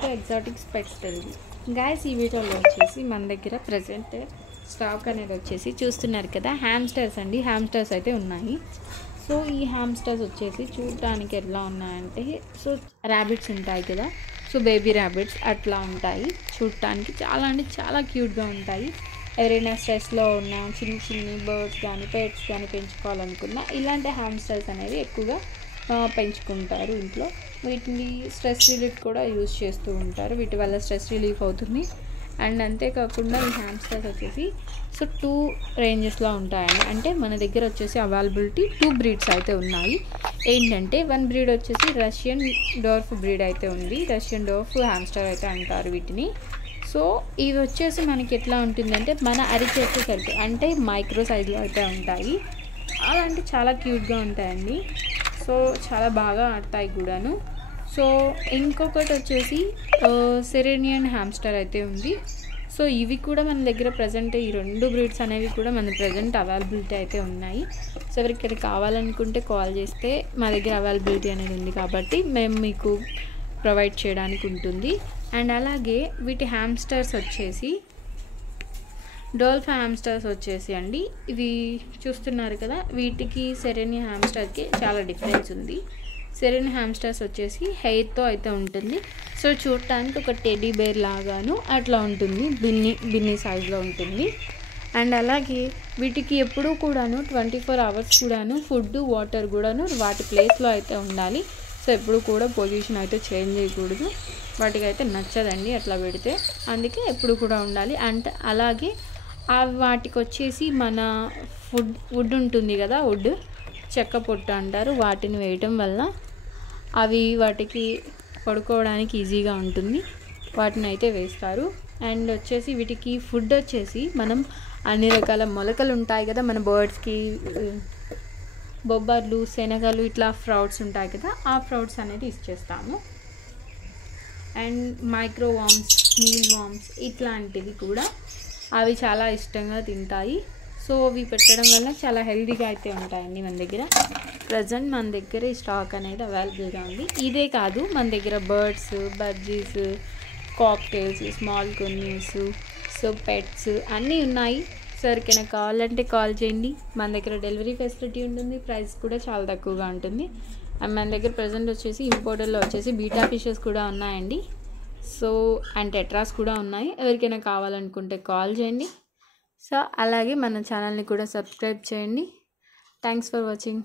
To Exotics pets Telugu. Guys, ఈ వీడియోలో వచ్చేసి మన దగ్గర ప్రజెంట్ స్టాక్ అనేది వచ్చేసి చూస్తున్నారు కదా, హ్యామ్స్టర్స్ అండి. హ్యామ్స్టర్స్ అయితే ఉన్నాయి. సో ఈ హ్యామ్స్టర్స్ వచ్చేసి చూడటానికి ఎలా ఉన్నాయంటే, సో ర్యాబిట్స్ ఉంటాయి కదా, సో బేబీ ర్యాబిట్స్ అట్లా ఉంటాయి. చూడటానికి చాలా అంటే చాలా క్యూట్గా ఉంటాయి. ఎవరైనా స్ట్రెస్లో ఉన్న చిన్న చిన్న బర్డ్స్ కానీ పెట్స్ కానీ పెంచుకోవాలనుకున్నా ఇలాంటి హ్యామ్స్టర్స్ అనేవి ఎక్కువగా పెంచుకుంటారు ఇంట్లో. వీటిని స్ట్రెస్ రిలీఫ్ కూడా యూజ్ చేస్తూ ఉంటారు. వీటి వల్ల స్ట్రెస్ రిలీఫ్ అవుతుంది. అండ్ అంతేకాకుండా ఈ హ్యామ్స్టర్స్ వచ్చేసి సో 2 రేంజెస్లో ఉంటాయండి. అంటే మన దగ్గర వచ్చేసి అవైలబిలిటీ 2 బ్రీడ్స్ అయితే ఉన్నాయి. ఏంటంటే 1 బ్రీడ్ వచ్చేసి రష్యన్ డోర్ఫ్ బ్రీడ్ అయితే ఉంది. రష్యన్ డోర్ఫ్ హ్యామ్స్టర్ అయితే అంటారు వీటిని. సో ఇవి వచ్చేసి మనకి ఎట్లా ఉంటుందంటే, మన అరిచేతికి సరిపోయి అంటే మైక్రో సైజులో అయితే ఉంటాయి. అలా అంటే చాలా క్యూట్గా ఉంటాయండి. సో చాలా బాగా ఆడతాయి కూడాను. సో ఇంకొకటి వచ్చేసి సిరేనియన్ హ్యామ్స్టర్ అయితే ఉంది. సో ఇవి కూడా మన దగ్గర ప్రజెంట్ ఈ 2 బ్రీడ్స్ అనేవి కూడా మన ప్రజెంట్ అవైలబిలిటీ అయితే ఉన్నాయి. సో ఎవరికి కావాలనుకుంటే కాల్ చేస్తే మా దగ్గర అవైలబిలిటీ అనేది ఉంది కాబట్టి మేము మీకు ప్రొవైడ్ చేయడానికి ఉంటుంది. అండ్ అలాగే వీటి హ్యామ్స్టర్స్ వచ్చేసి డోల్ఫ్ హ్యామ్స్టర్స్ వచ్చేసి అండి, ఇవి చూస్తున్నారు కదా, వీటికి సెరెని హ్యామ్స్టర్కి చాలా డిఫరెన్స్ ఉంది. సెరెని హ్యామ్స్టర్స్ వచ్చేసి హెయిర్తో అయితే ఉంటుంది. సో చూడటానికి ఒక టెడ్డీ బేర్ లాగాను అట్లా ఉంటుంది, బిన్ని సైజులో ఉంటుంది. అండ్ అలాగే వీటికి ఎప్పుడూ కూడాను 24 అవర్స్ కూడాను ఫుడ్ వాటర్ కూడాను వాటి ప్లేస్లో అయితే ఉండాలి. సో ఎప్పుడు కూడా పొజిషన్ అయితే చేంజ్ చేయకూడదు. వాటికి అయితే నచ్చదండి అట్లా పెడితే, అందుకే ఎప్పుడు కూడా ఉండాలి. అండ్ అలాగే వాటికి వచ్చేసి మన వుడ్ ఉంటుంది కదా, వుడ్ చెక్క పొట్టు అంటారు, వాటిని వేయటం వల్ల అవి వాటికి పడుకోవడానికి ఈజీగా ఉంటుంది. వాటిని అయితే వేస్తారు. అండ్ వచ్చేసి వీటికి ఫుడ్ వచ్చేసి మనం అన్ని రకాల మొలకలు ఉంటాయి కదా మన బర్డ్స్కి, బొబ్బర్లు, శనగలు, ఇట్లా ఫ్రౌట్స్ ఉంటాయి కదా, ఆ ఫ్రౌట్స్ అనేది ఇచ్చేస్తాము. And micro worms, meal worms ఇట్లాంటివి కూడా అవి చాలా ఇష్టంగా తింటాయి. సో అవి పెట్టడం వల్ల చాలా హెల్తీగా అయితే ఉంటాయండి. మన దగ్గర ప్రజెంట్ మన దగ్గర ఈ స్టాక్ అనేది అవైలబుల్గా ఉంది. ఇదే కాదు, మన దగ్గర బర్డ్స్, బజ్జీస్, కాక్టైల్స్, స్మాల్ కొన్యూస్, సో పెట్స్ అన్నీ ఉన్నాయి. సో ఎవరికైనా కావాలంటే కాల్ చేయండి. మన దగ్గర డెలివరీ ఫెసిలిటీ ఉంటుంది. ప్రైస్ కూడా చాలా తక్కువగా ఉంటుంది. అండ్ మన దగ్గర ప్రజెంట్ వచ్చేసి ఇంపోర్టర్లో వచ్చేసి బీటా ఫిషెస్ కూడా ఉన్నాయండి. సో అండ్ టెట్రాస్ కూడా ఉన్నాయి. ఎవరికైనా కావాలనుకుంటే కాల్ చేయండి. సో అలాగే మన ఛానల్ని కూడా సబ్స్క్రైబ్ చేయండి. Thanks for watching.